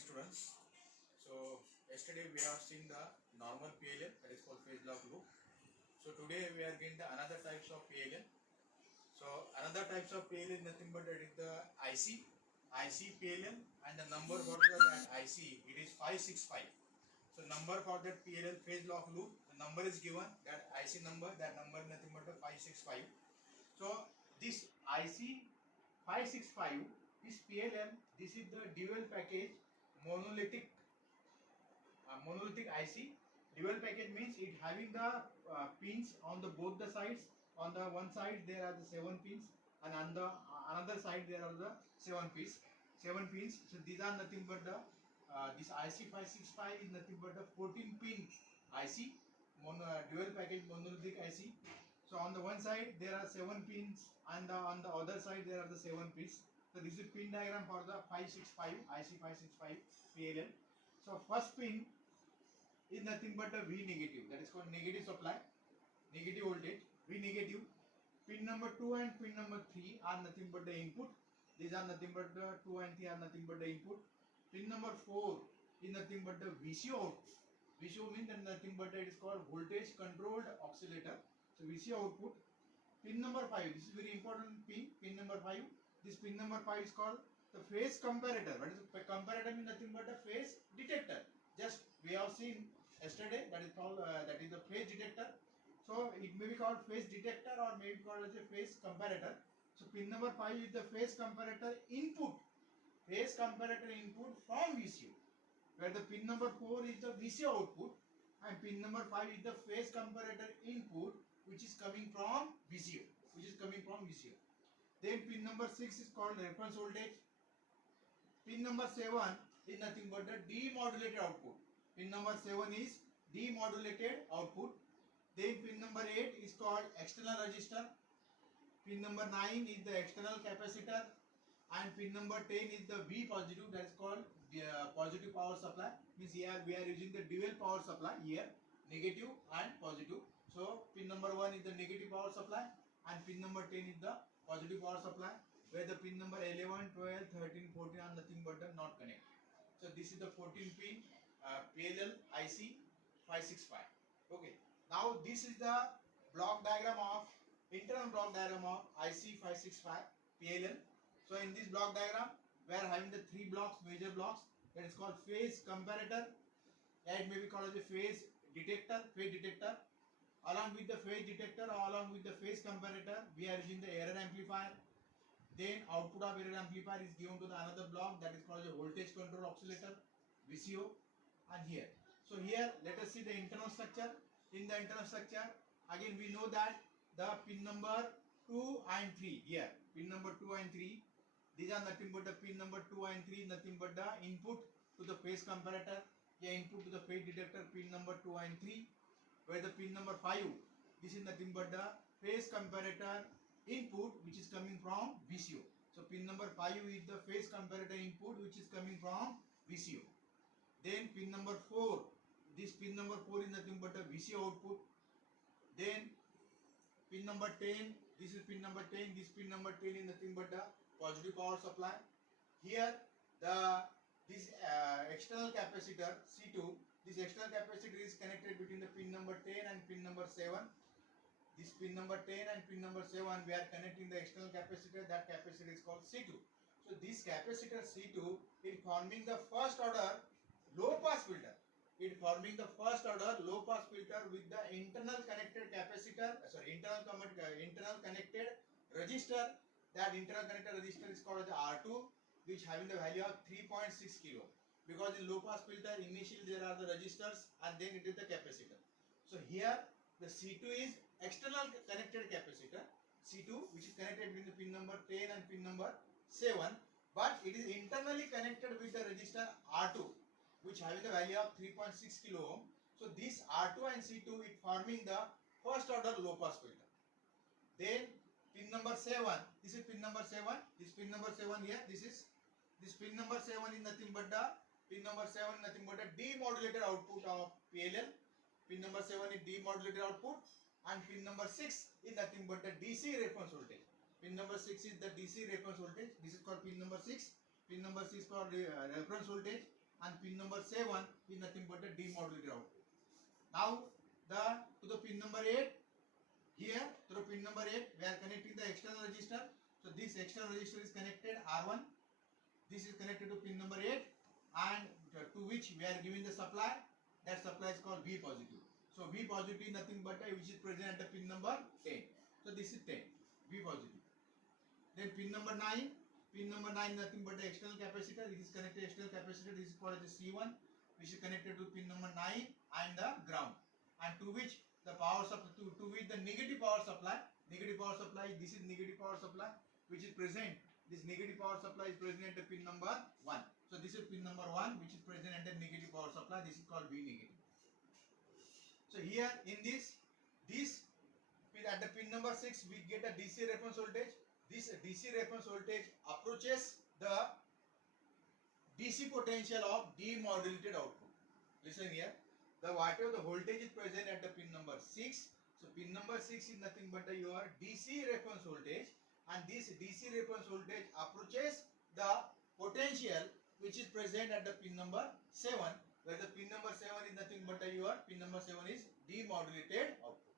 morning, students. So yesterday we have seen the normal PLL, that is called phase lock loop. So today we are getting the another types of PLL. So another types of PLL is nothing but that is the IC PLL, and the number for that IC it is 565. So number for that PLL phase lock loop, the number is given, that IC number, that number nothing but the 565. So this IC 565, this PLL, this is the dual package monolithic IC. Dual package means it having the pins on the both the sides. On the one side there are the 7 pins, and on the another side there are the 7 pins. 7 pins. So these are nothing but the this IC 565 is nothing but the 14 pin IC, dual package monolithic IC. So on the one side there are 7 pins, and on the other side there are the 7 pins. So this is pin diagram for the 565 IC 565 PLL. So first pin is nothing but a V negative, that is called negative supply, negative voltage, V negative. Pin number 2 and pin number 3 are nothing but the input. These are nothing but the 2 and 3 are nothing but the input. Pin number 4 is nothing but the VCO output. VCO means that nothing but it is called voltage controlled oscillator. So VCO output. Pin number 5, this is very important pin. Pin number 5. This pin number 5 is called the phase comparator. What is a comparator? Means nothing but a phase detector. Just we have seen yesterday, that is called that is the phase detector. So it may be called phase detector or may be called as a phase comparator. So pin number 5 is the phase comparator input. Phase comparator input from VCO, where the pin number 4 is the VCO output, and pin number 5 is the phase comparator input, which is coming from VCO. Then pin number 6 is called reference voltage. Pin number 7 is nothing but the demodulated output. Pin number 7 is demodulated output. Then pin number 8 is called external resistor. Pin number 9 is the external capacitor, and pin number 10 is the V positive, that is called the positive power supply. Means here we are using the dual power supply here, negative and positive. So pin number 1 is the negative power supply, and pin number 10 is the positive power supply, where the pin number 11, 12, 13, 14 are nothing but the not connected. So this is the 14 pin PLL IC 565. Okay. Now this is the block diagram of internal block diagram of IC 565 PLL. So in this block diagram we are having the 3 blocks, major blocks, that is called phase comparator, and it may be called as a phase detector. Along with the phase detector, along with the phase comparator, we are using the error amplifier. Then output of error amplifier is given to the another block, that is called the voltage control oscillator, VCO. And here, so here let us see the internal structure. In the internal structure, again we know that the pin number 2 and 3 here, pin number 2 and 3, these are nothing but the pin number 2 and 3 nothing but the input to the phase comparator, yeah, input to the phase detector, pin number 2 and 3, where the pin number 5, this is nothing but the phase comparator input, which is coming from VCO. So pin number 5 is the phase comparator input, which is coming from VCO. Then pin number 4, this pin number 4 is nothing but a VCO output. Then pin number 10, this is pin number 10, this pin number 10 is nothing but the positive power supply. Here this external capacitor C2, this external capacitor is connected between the pin number 10 and pin number 7. This pin number 10 and pin number 7, we are connecting the external capacitor, that capacitor is called C2. So this capacitor C2 is forming the first order low pass filter. It forming the first order low pass filter with the internal connected capacitor, internal connected resistor. That internal connected resistor is called the R2, which having the value of 3.6 kilo. Because in low pass filter initially there are the resistors and then it is the capacitor. So here the C2 is external connected capacitor C2, which is connected between the pin number 10 and pin number 7, but it is internally connected with the resistor R2, which having the value of 3.6 kilo ohm. So this R2 and C2 is forming the first order low pass filter. Then pin number 7, this is pin number 7, this pin number 7 here, this pin number 7 is nothing but the pin number 7 is nothing but a demodulated output of PLL. Pin number 7 is demodulated output, and pin number 6 is nothing but the DC reference voltage. Pin number 6 is the DC reference voltage. This is called pin number 6. Pin number 6 called reference voltage. and pin number 7 is nothing but the demodulated output. Now to the pin number 8, here to the pin number 8 we are connecting the external resistor. So this external resistor is connected R1. This is connected to pin number 8 and to which we are giving the supply. That supply is called V positive. So V positive is nothing but which is present at the pin number 10. So this is 10, V positive. Then pin number 9. Pin number 9 nothing but the external capacitor. This is connected external capacitor. This is called as the C1, which is connected to pin number 9 and the ground. And to which the power supply, to which the negative power supply. This is negative power supply, which is present. This negative power supply is present at the pin number 1. So this is pin number 1, which is present at the negative power supply. This is called V negative. So here in this pin at the pin number 6, we get a DC reference voltage. This DC reference voltage approaches the DC potential of demodulated output. Listen here. The whatever the voltage is present at the pin number 6. So pin number 6 is nothing but your DC reference voltage, and this DC reference voltage approaches the potential which is present at the pin number 7, where the pin number 7 is nothing but your pin number 7 is demodulated output.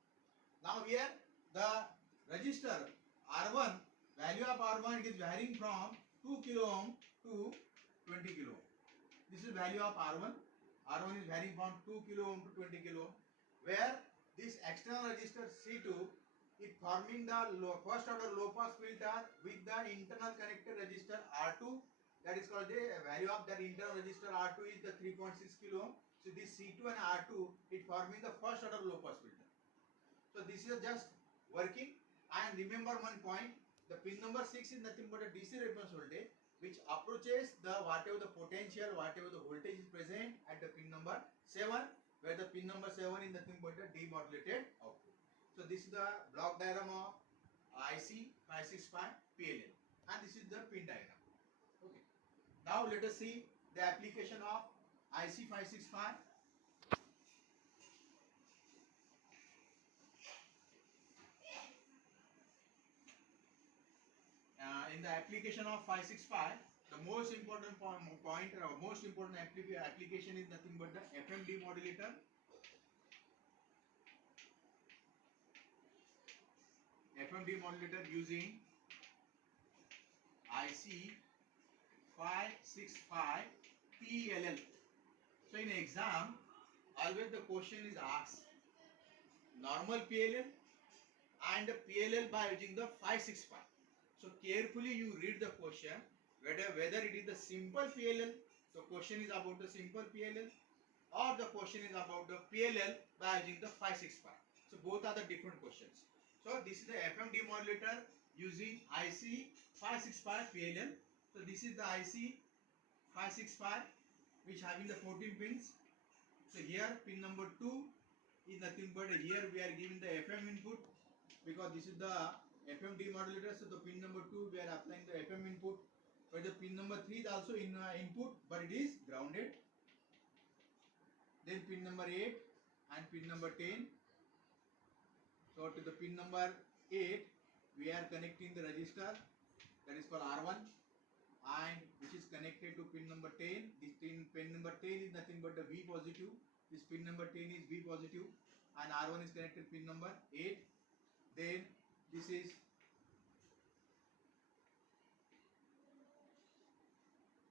Now here the resistor R1, value of R1 is varying from 2 kilo ohm to 20 kilo ohm. This is value of R1. R1 is varying from 2 kilo ohm to 20 kilo ohm, where this external resistor C2 is forming the first order low pass filter with the internal connected resistor R2. That is called the value of that internal resistor R2 is the 3.6 kilo ohm. So this C2 and R2 is forming the first order low pass filter. So this is just working. And remember one point, the pin number 6 is nothing but a DC reference voltage which approaches the whatever the potential, whatever the voltage is present at the pin number 7, where the pin number 7 is nothing but a demodulated output. So this is the block diagram of IC 565 PLL, and this is the pin diagram. Okay. Now let us see the application of IC 565. In the application of 565, the most important point or most important application is nothing but the FM demodulator. FM demodulator using IC 565 PLL. So in exam, always the question is asked normal PLL and PLL by using the 565. So carefully you read the question, whether it is the simple PLL, the question is about the simple PLL, or the question is about the PLL by using the 565. So both are the different questions. So this is the FM demodulator using IC 565 PLL. So this is the IC 565 which having the 14 pins. So here pin number 2 is nothing but here we are giving the FM input, because this is the FM demodulator. So the pin number 2 we are applying the FM input, but the pin number 3 is also in input, but it is grounded. Then pin number 8 and pin number 10. So to the pin number 8 we are connecting the resistor, that is called R1, and which is connected to pin number 10. This pin number 10 is nothing but the V positive. This pin number 10 is V positive, and R1 is connected pin number 8. Then this is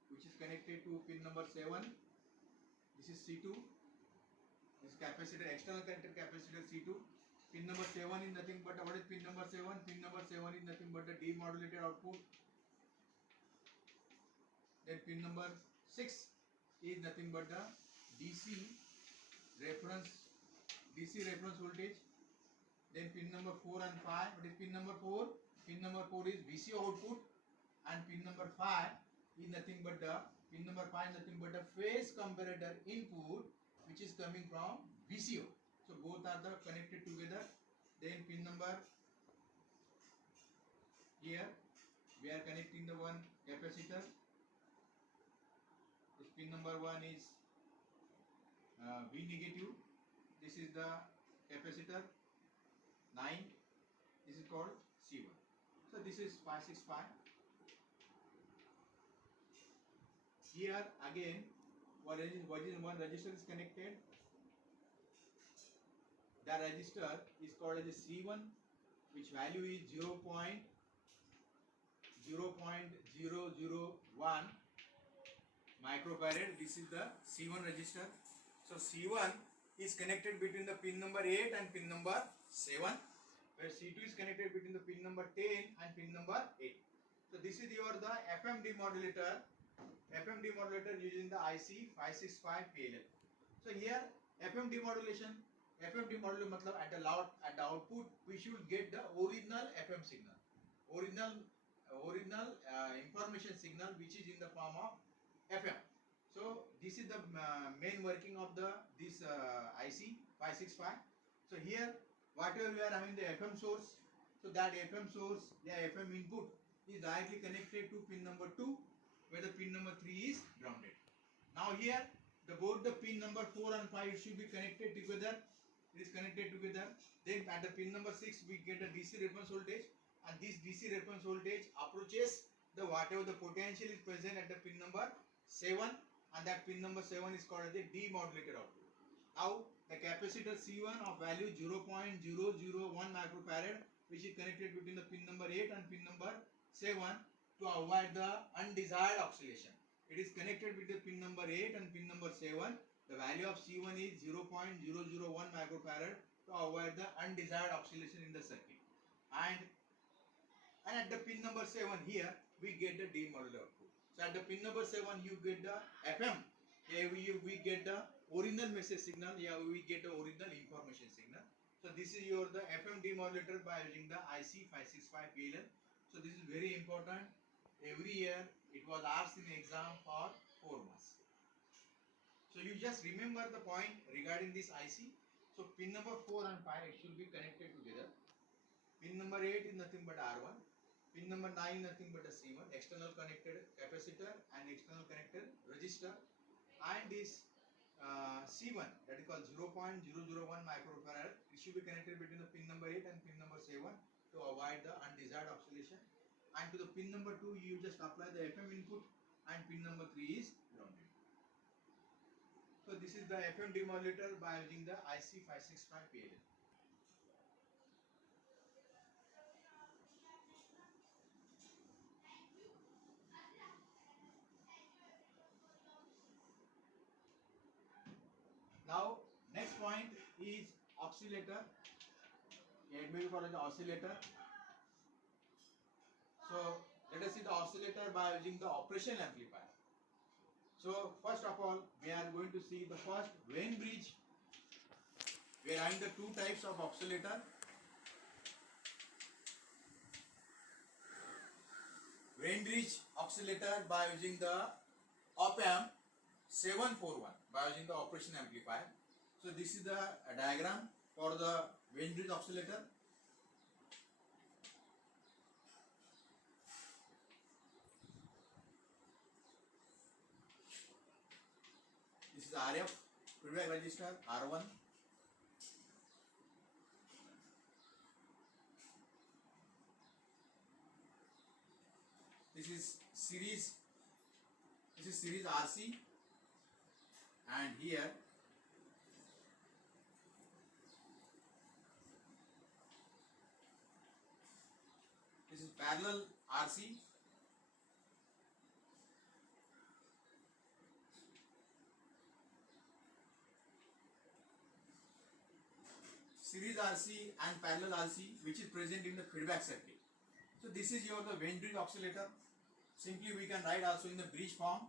which is connected to pin number 7. This is C2. This capacitor, external connected capacitor C2. Pin number 7 is nothing but, what is pin number 7? Pin number 7 is nothing but the demodulated output. Then pin number 6 is nothing but the DC reference voltage. Then pin number 4 and 5. What is pin number 4? Pin number 4 is VCO output, and pin number 5 is nothing but the phase comparator input, which is coming from VCO. So both are the connected together. Then pin number, here we are connecting the one capacitor. This pin number 1 is V negative. This is the capacitor 9. This is called C1. So this is 565. Here again one register is connected. The register is called as a C1, which value is 0.001 microfarad. This is the C1 register. So C1 is connected between the pin number 8 and pin number 7, where C2 is connected between the pin number 10 and pin number 8. So this is your the FM demodulator. FM demodulator using the IC 565 PLL. So here FM demodulation matlab at the output we should get the original FM signal, original information signal which is in the form of FM. So this is the main working of this IC 565. So here whatever we are having the FM source, so that FM source, the FM input is directly connected to pin number 2, where the pin number 3 is grounded. Now here both the pin number 4 and 5 should be connected together. It is connected together. Then at the pin number 6 we get a DC reference voltage, and this DC reference voltage approaches the whatever the potential is present at the pin number 7, and that pin number 7 is called as a demodulated output. Now the capacitor C1 of value 0.001 microfarad, which is connected between the pin number 8 and pin number 7 to avoid the undesired oscillation. It is connected with the pin number 8 and pin number 7. The value of C1 is 0.001 microfarad to avoid the undesired oscillation in the circuit. And at the pin number 7 here we get the demodulated output. So at the pin number 7 you get the FM. Here we get the original message signal. Here we get the original information signal. So this is your the FM demodulator by using the IC 565 PLL. So this is very important. Every year it was asked in exam for 4 months. So you just remember the point regarding this IC. So pin number 4 and 5 it should be connected together. Pin number 8 is nothing but R1. Pin number 9 nothing but a C1, external connected capacitor and external connected resistor, and this C1 that is called 0.001 microfarad. It should be connected between the pin number 8 and pin number 7 to avoid the undesired oscillation. And to the pin number 2 you just apply the FM input, and pin number 3 is grounded. So this is the FM demodulator by using the IC 565 PLL. Now next point is oscillator. It may be called as the oscillator. So let us see the oscillator by using the operation amplifier. So first of all we are going to see the first Wien bridge. We are having the two types of oscillator. Wien bridge oscillator by using the op-amp 741 by using the operation amplifier. So this is the diagram for the Wien bridge oscillator. This is RF feedback resistor R1. This is series RC, and here this is parallel RC. Series RC and parallel RC, which is present in the feedback circuit. So this is your the Wien bridge oscillator. Simply we can write also in the bridge form.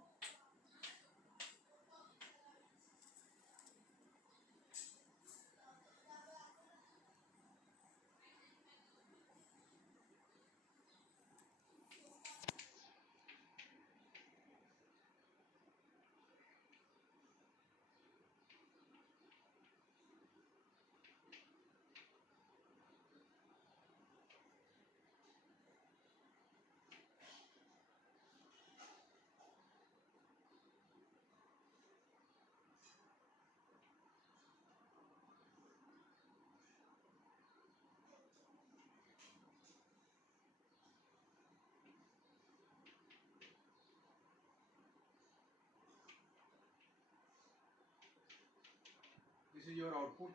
This is your output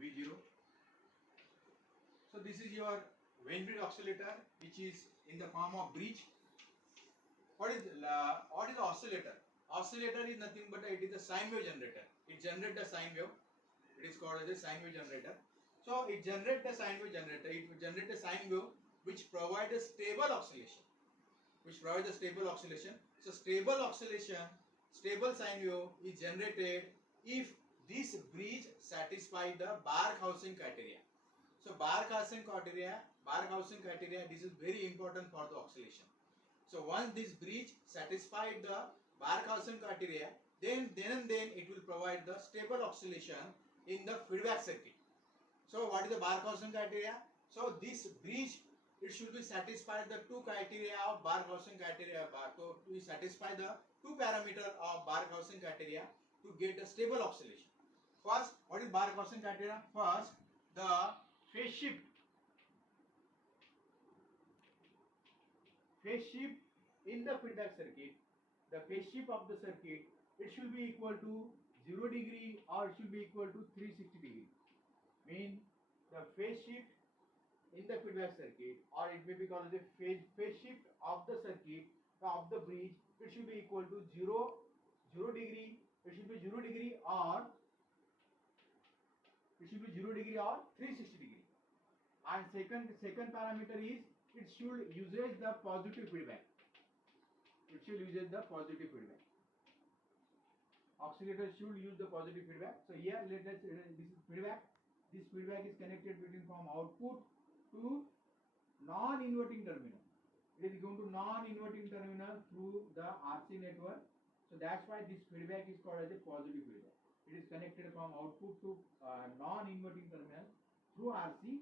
V0. So this is your Wayne bridge oscillator, which is in the form of bridge. What is the oscillator? Oscillator is nothing but it is a sine wave generator. It generates the sine wave. It is called as a sine wave generator. So it generates the sine wave generator. It generates a sine wave which provides a stable oscillation. So stable oscillation, stable sine wave is generated if this bridge satisfies the Barkhausen criteria. So Barkhausen criteria, this is very important for the oscillation. So once this bridge satisfied the Barkhausen criteria, then it will provide the stable oscillation in the feedback circuit. So what is the Barkhausen criteria? So this bridge, it should be satisfied the two criteria of Barkhausen criteria. So we satisfy the two parameter of Barkhausen criteria to get a stable oscillation. First, what is Barkhausen criteria? First, the phase shift in the feedback circuit, the phase shift of the circuit, it should be equal to 0 degree or it should be equal to 360 degree. Mean the phase shift in the feedback circuit, or it may be called the phase shift of the circuit of the bridge, it should be equal to 0 degree. It should be 0 degree or it should be 0 degree or 360 degree. And second parameter is it should uses the positive feedback. Oscillator should use the positive feedback. So here this is feedback. This feedback is connected between from output to non-inverting terminal. It is going to non-inverting terminal through the RC network. So that's why this feedback is called as a positive feedback. It is connected from output to non-inverting terminal through RC.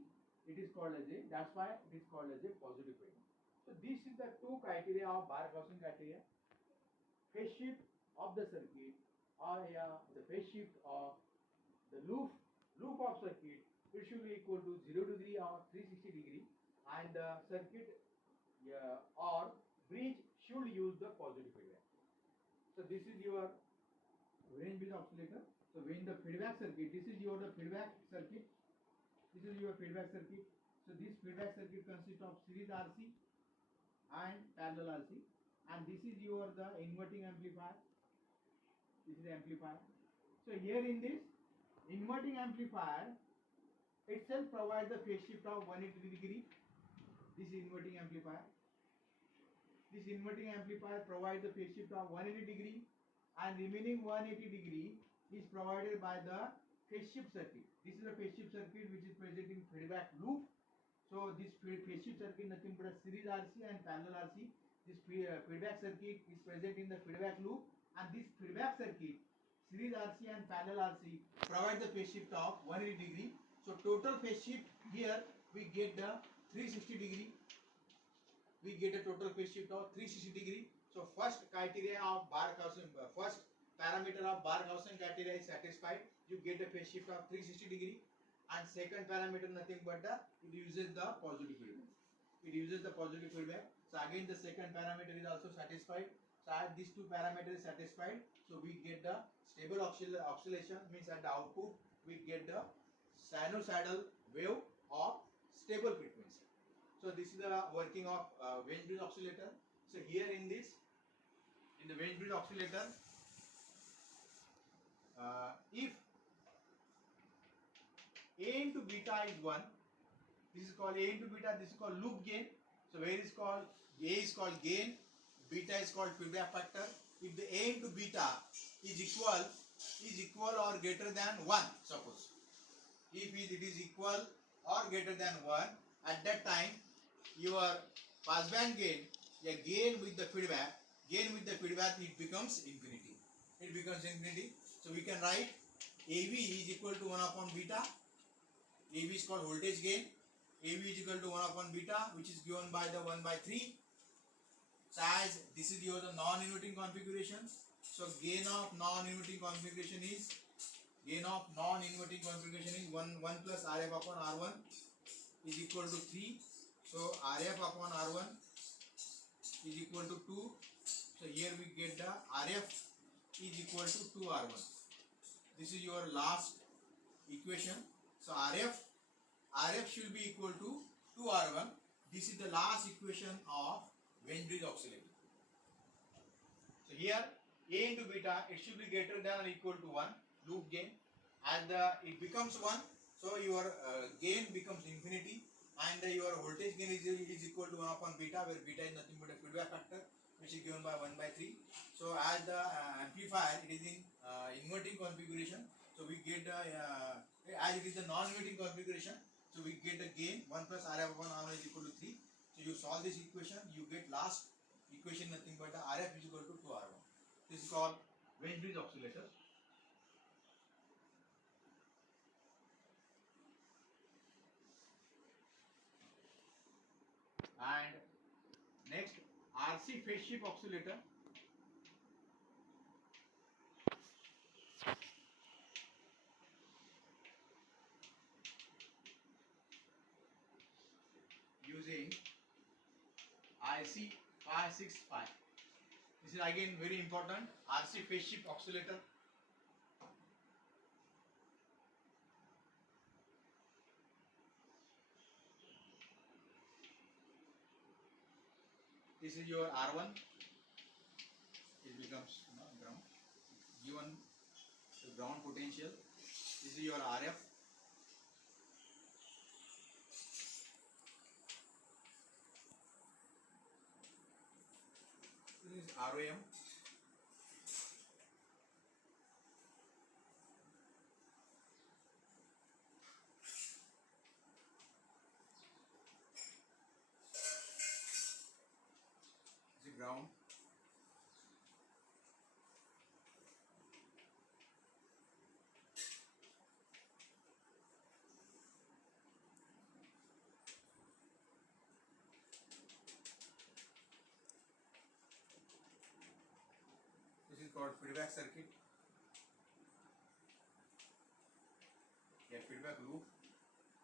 It is called as a, that's why it is called as a positive feedback. So this is the two criteria of Barkhausen criteria. Phase shift of the circuit, or the phase shift of the loop of circuit, it should be equal to 0 degree or 360 degree, and the circuit or bridge should use the positive feedback. So this is your Wayne bridge oscillator. So when the feedback circuit, this is your feedback circuit. So this feedback circuit consists of series RC and parallel RC, and this is your the inverting amplifier. This is the amplifier. So here in this inverting amplifier itself provides the phase shift of 180 degree. This inverting amplifier provides the phase shift of 180 degree, and remaining 180 degree is provided by the phase shift circuit. This is a phase shift circuit which is present in feedback loop. So this phase shift circuit nothing but a series RC and parallel RC. This feedback circuit is present in the feedback loop, and this feedback circuit, series RC and parallel RC, provide the phase shift of 180 degree. So total phase shift here we get the 360 degree. We get a total phase shift of 360 degree. So first criteria of Barkhausen, first parameter of Barkhausen criteria is satisfied. You get a phase shift of 360 degree, and second parameter nothing but it uses the positive feedback. So again the second parameter is also satisfied. So as these two parameters is satisfied, so we get the stable oscillation, means at the output we get the sinusoidal wave of stable frequency. So this is the working of Wayne bridge oscillator. So here in the Wayne bridge oscillator, if A into beta is 1, this is called A into beta, this is called loop gain. So where is called A is called gain, beta is called feedback factor. If the A into beta is equal or greater than 1, suppose if it is equal or greater than 1, at that time your passband gain, gain with the feedback, it becomes infinity. So we can write AV is equal to 1 upon beta. AV is called voltage gain. AV is equal to 1 upon beta, which is given by the 1 by 3. So as this is your the non-inverting configuration, so gain of non-inverting configuration is 1 plus RF upon R1 is equal to 3. So RF upon R1 is equal to 2. So here we get the RF is equal to 2R1. This is your last equation. So RF should be equal to 2R1. This is the last equation of Wien bridge oscillator. So here A into beta, it should be greater than or equal to 1 loop gain. As it becomes 1, so your gain becomes infinity, and your voltage gain is equal to 1 upon beta, where beta is nothing but a feedback factor, which is given by 1 by 3. So as the amplifier, it is in inverting configuration, so we get as it is a non-inverting configuration, so we get the gain 1 plus RF upon R1 is equal to 3. So you solve this equation, you get last equation nothing but the RF is equal to 2R1. This is called Wien bridge oscillator. And next, RC phase shift oscillator. Using IC 565. This is again very important. RC phase shift oscillator. This is your R1. It becomes ground. Given the ground potential. This is your RF. This is ROM. This is ground. This is called feedback circuit. A feedback loop,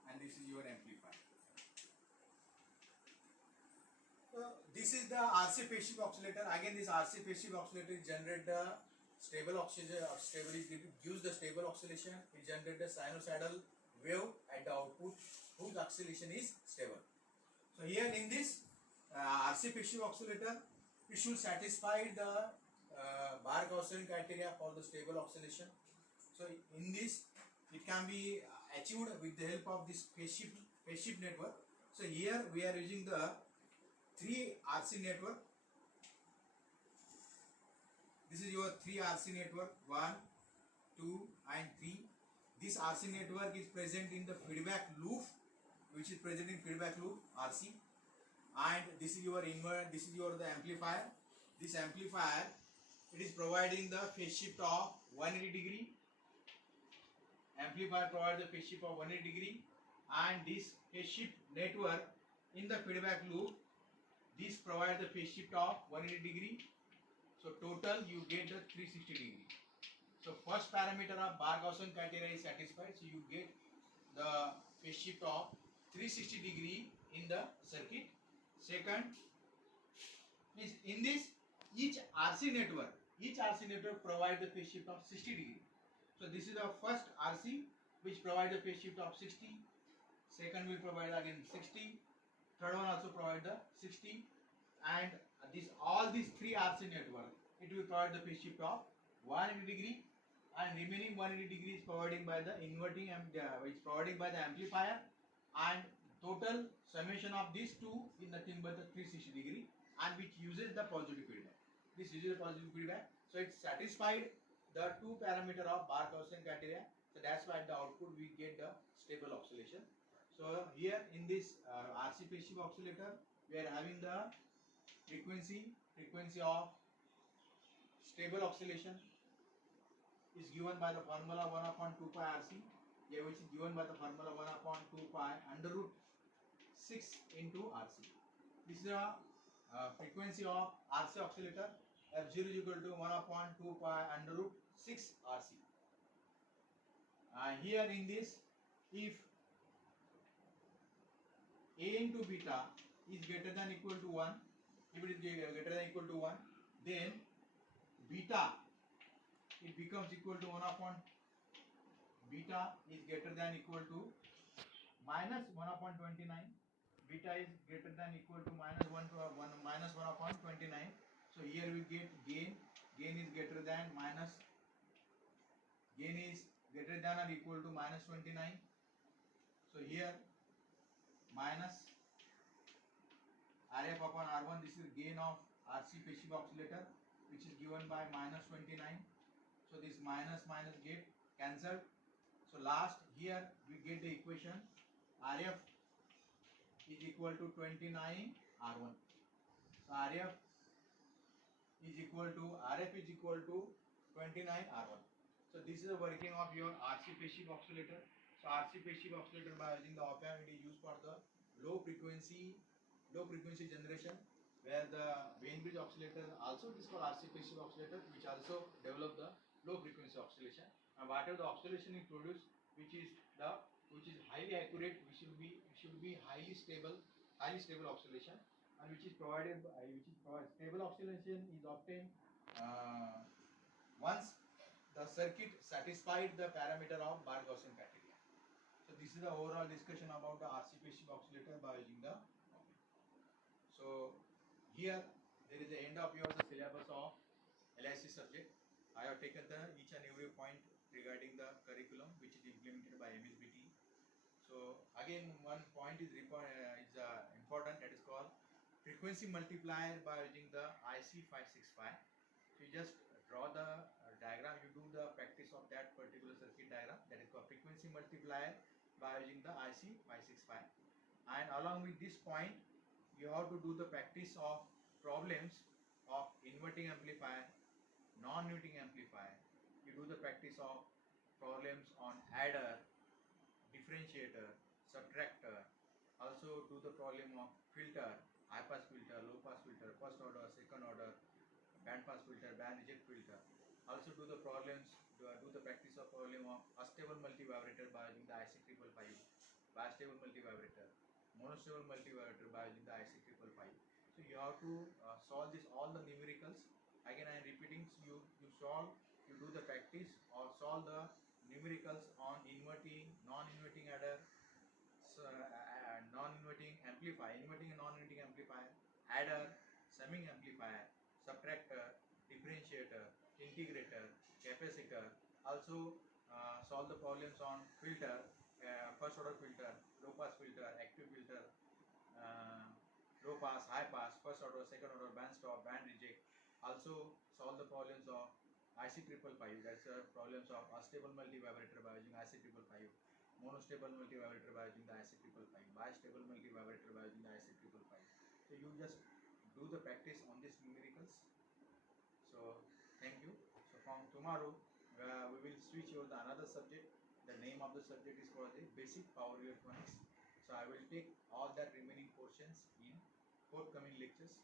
and this is your amplifier. So this is the RC phase shift oscillator. Again, this RC phase shift oscillator generates the stable oxygen, gives the stable oscillation. It generates the sinusoidal wave at the output whose oscillation is stable. So here in this RC phase shift oscillator, it should satisfy the Barr-Gaussian criteria for the stable oscillation. So in this, it can be achieved with the help of this phase shift network. So here we are using the 3 RC network. This is your 3 RC network, 1, 2 and 3. This RC network is present in the feedback loop, which is present in feedback loop RC, and this is your invert, this is your the amplifier. This amplifier, it is providing the phase shift of 180 degree. Amplifier provides the phase shift of 180 degree, and this phase shift network in the feedback loop, this provides the phase shift of 180 degree. So total you get the 360 degree. So first parameter of Barr-Gaussian criteria is satisfied, so you get the phase shift of 360 degree in the circuit. Second is in this each RC network provides the phase shift of 60 degree. So this is the first RC which provides the phase shift of 60. Second will provide again 60. Third one also provide the 60, and all these 3 RC network, it will provide the phase shift of 180 degree, and remaining 180 degree is providing by the inverting which providing by the amplifier, and total summation of these two is nothing but the 360 degree, and which uses the positive feedback. This uses the positive feedback, so it satisfied the 2 parameter of Barr-Gaussian criteria. So that's why at the output we get the stable oscillation. So here in this RC phase shift oscillator, we are having the frequency of stable oscillation is given by the formula 1 upon 2 pi RC, yeah, which is given by the formula 1 upon 2 pi under root 6 into RC. This is the frequency of RC oscillator. F0 is equal to 1 upon 2 pi under root 6 RC. Here in this, if A into beta is greater than equal to 1, if it is greater than equal to 1, then beta, it becomes equal to 1 upon beta is greater than equal to minus 1 upon 29. Beta is greater than equal to minus 1 to 1 minus 1 upon 29. So here we get gain. Gain is greater than minus. Gain is greater than or equal to minus 29. So here minus Rf upon R1. This is gain of RC passive oscillator, which is given by minus 29. So this minus minus get cancelled. So last here we get the equation Rf is equal to 29 R1. So Rf is equal to 29 R1. So this is the working of your RC passive oscillator. So RC passive oscillator, by using the op amp, it is used for the low frequency generation, where the Wien bridge oscillator also it is called RC passive oscillator, which also develop the low frequency oscillation. And whatever the oscillation is produced, which is highly accurate, which should be highly stable oscillation, and which is provided stable oscillation is obtained once the circuit satisfied the parameter of Bar-Gaussian criteria. So this is the overall discussion about the RC passive oscillator by using the op amp. So here there is the end of your the syllabus of LIC subject. I have taken the each and every point regarding the curriculum which is implemented by MSBT. So again one point is important, that is called frequency multiplier by using the IC 565. So you just draw the diagram, you do the practice of that particular circuit diagram, that is called frequency multiplier by using the IC 565. And along with this point you have to do the practice of problems of inverting amplifier, non-inverting amplifier. You do the practice of problems on adder, differentiator, subtractor. Also do the problem of filter, high pass filter, low pass filter, first order, second order, band pass filter, band reject filter. Also do the problems, do the practice of problem of astable multivibrator by using the IC 555, bistable multivibrator, monostable multivibrator by using the IC 555. So you have to solve this all the numericals. Again I am repeating, so you do the practice or solve the numericals on inverting, non-inverting adder, non-inverting amplifier, inverting and non-inverting amplifier, adder, summing amplifier, subtractor, differentiator, integrator, capacitor. Also solve the problems on filter, first order filter, low pass filter, active filter, low pass, high pass, first order, second order, band stop, band reject. Also solve the problems of IC 555, that's problems of astable multivibrator by using IC 555, monostable multivibrator by using the IC 555, bistable multivibrator by using the IC 555. So you just do the practice on these numericals. So thank you. So from tomorrow we will switch over to another subject. The name of the subject is called the basic power electronics. So I will take all that remaining portions in forthcoming lectures.